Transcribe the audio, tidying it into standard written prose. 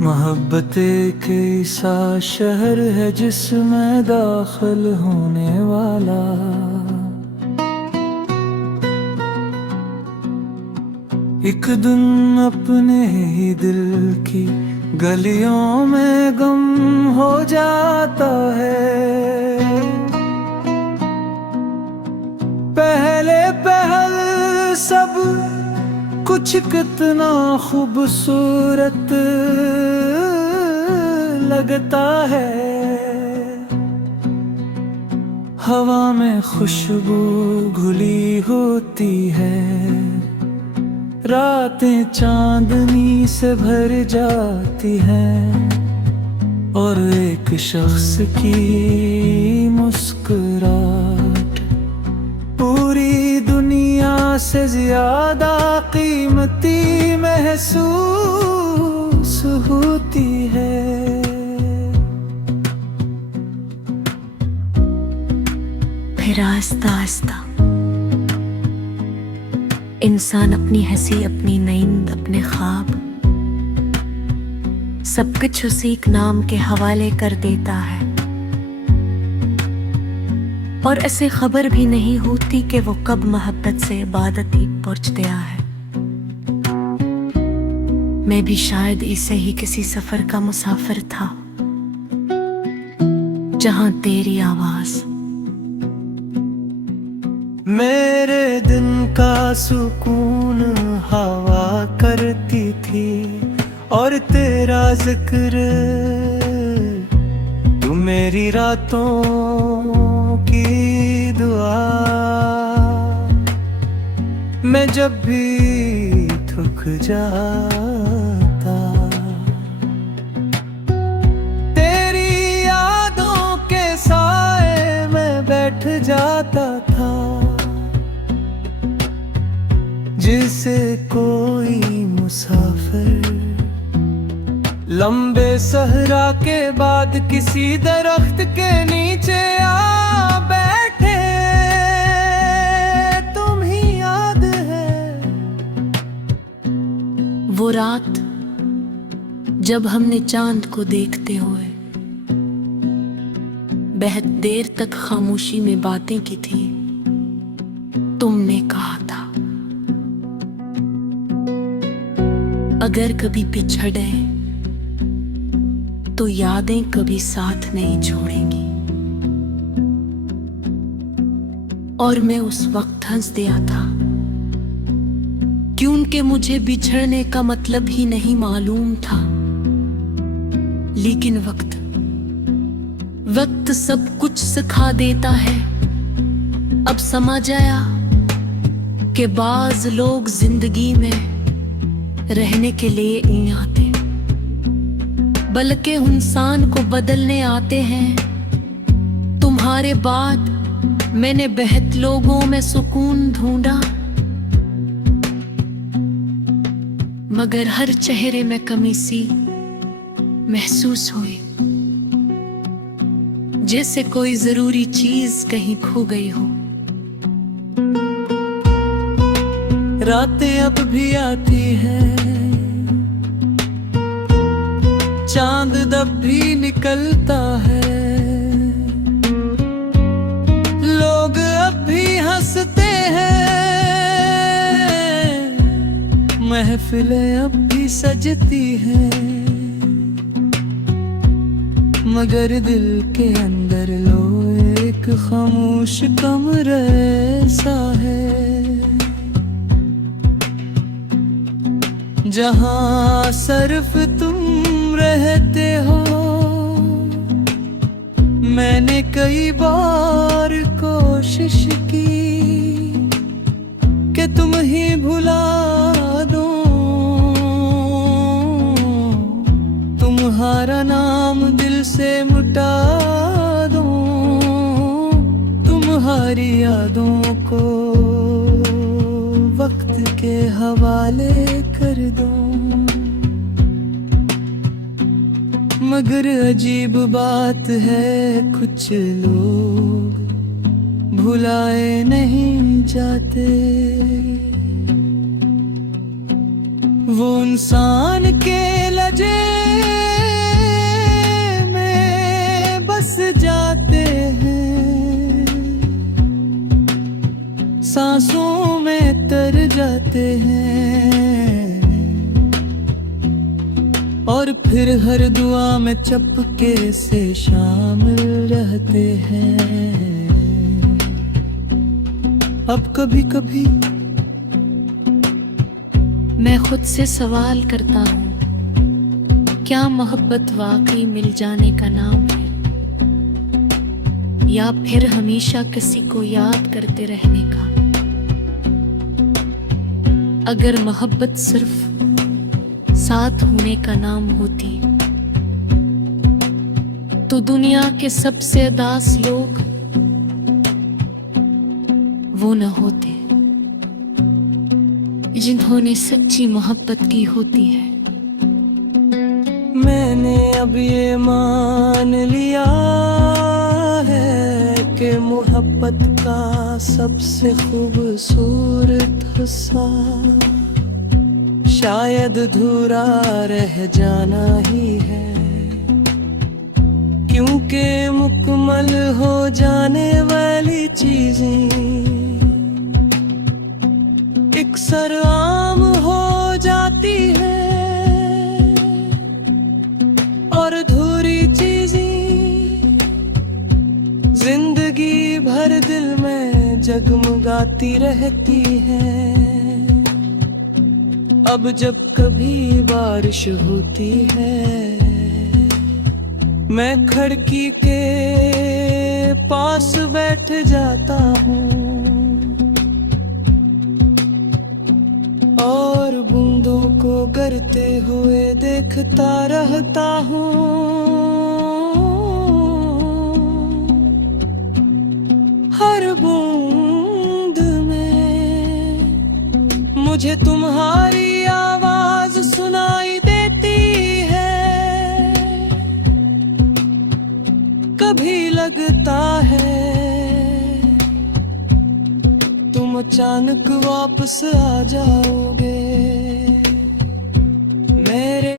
मोहब्बत एक ऐसा शहर है जिसमें दाखिल होने वाला एक दिन अपने ही दिल की गलियों में गम हो जाता है। पहले पहल सब कुछ कितना खूबसूरत लगता है। हवा में खुशबू घुली होती है, रातें चांदनी से भर जाती हैं और एक शख्स की मुस्कुराहट पूरी दुनिया से ज्यादा कीमती महसूस होती है। फिर आस्ता आस्ता इंसान अपनी हंसी, अपनी नींद, अपने ख्वाब सब कुछ उसी एक नाम के हवाले कर देता है और ऐसे खबर भी नहीं होती कि वो कब मोहब्बत से इबादत ही पहुंच गया है। मैं भी शायद इसे ही किसी सफर का मुसाफिर था जहां तेरी आवाज मेरे दिन का सुकून हवा करती थी और तेरा जिक्र तू मेरी रातों की दुआ। मैं जब भी थक जाता तेरी यादों के साए में बैठ जाता था, जिसे कोई मुसाफिर लंबे सहरा के बाद किसी दरख्त के नीचे आ बैठे। तुम ही याद है वो रात जब हमने चांद को देखते हुए बेहद देर तक खामोशी में बातें की थी। तुमने कहा था अगर कभी बिछड़े तो यादें कभी साथ नहीं छोड़ेंगी, और मैं उस वक्त हंस दिया था क्योंकि मुझे बिछड़ने का मतलब ही नहीं मालूम था। लेकिन वक्त सब कुछ सिखा देता है। अब समझ आया कि बाज लोग जिंदगी में रहने के लिए नहीं आते, बल्कि इंसान को बदलने आते हैं। तुम्हारे बाद मैंने बेहद लोगों में सुकून ढूंढा, मगर हर चेहरे में कमी सी महसूस हुई, जैसे कोई जरूरी चीज कहीं खो गई हो। रातें अब भी आती हैं, चांद दब भी निकलता है, लोग अब भी हंसते हैं, महफिलें अब भी सजती हैं, मगर दिल के अंदर लो एक खामोश कमरा ऐसा है जहां सिर्फ तुम रहते हो। मैंने कई बार कोशिश की कि तुम ही भुला दो, तुम्हारा नाम दिल से मिटा दो, तुम्हारी यादों को वक्त के हवाले कर दो। मगर अजीब बात है, कुछ लोग भुलाए नहीं जाते, वो इंसान के लजे में बस जाते हैं, सांसों में तर जाते हैं, और फिर हर दुआ में चपके से शामिल रहते हैं। अब कभी कभी मैं खुद से सवाल करता हूँ, क्या मोहब्बत वाकई मिल जाने का नाम है, या फिर हमेशा किसी को याद करते रहने का? अगर मोहब्बत सिर्फ साथ होने का नाम होती तो दुनिया के सबसे उदास लोग वो न होते जिन्होंने सच्ची मोहब्बत की होती है। मैंने अब ये मान लिया है कि मोहब्बत का सबसे खूबसूरत हिस्सा शायद अधूरा रह जाना ही है, क्योंकि मुकम्मल हो जाने वाली चीजें अक्सर आम हो जाती है, और अधूरी चीजें जिंदगी भर दिल में जगमगाती रहती है। अब जब कभी बारिश होती है, मैं खिड़की के पास बैठ जाता हूँ और बूंदों को गिरते हुए देखता रहता हूँ। हर बूंद में मुझे तुम्हारी आवाज सुनाई देती है। कभी लगता है तुम अचानक वापस आ जाओगे मेरे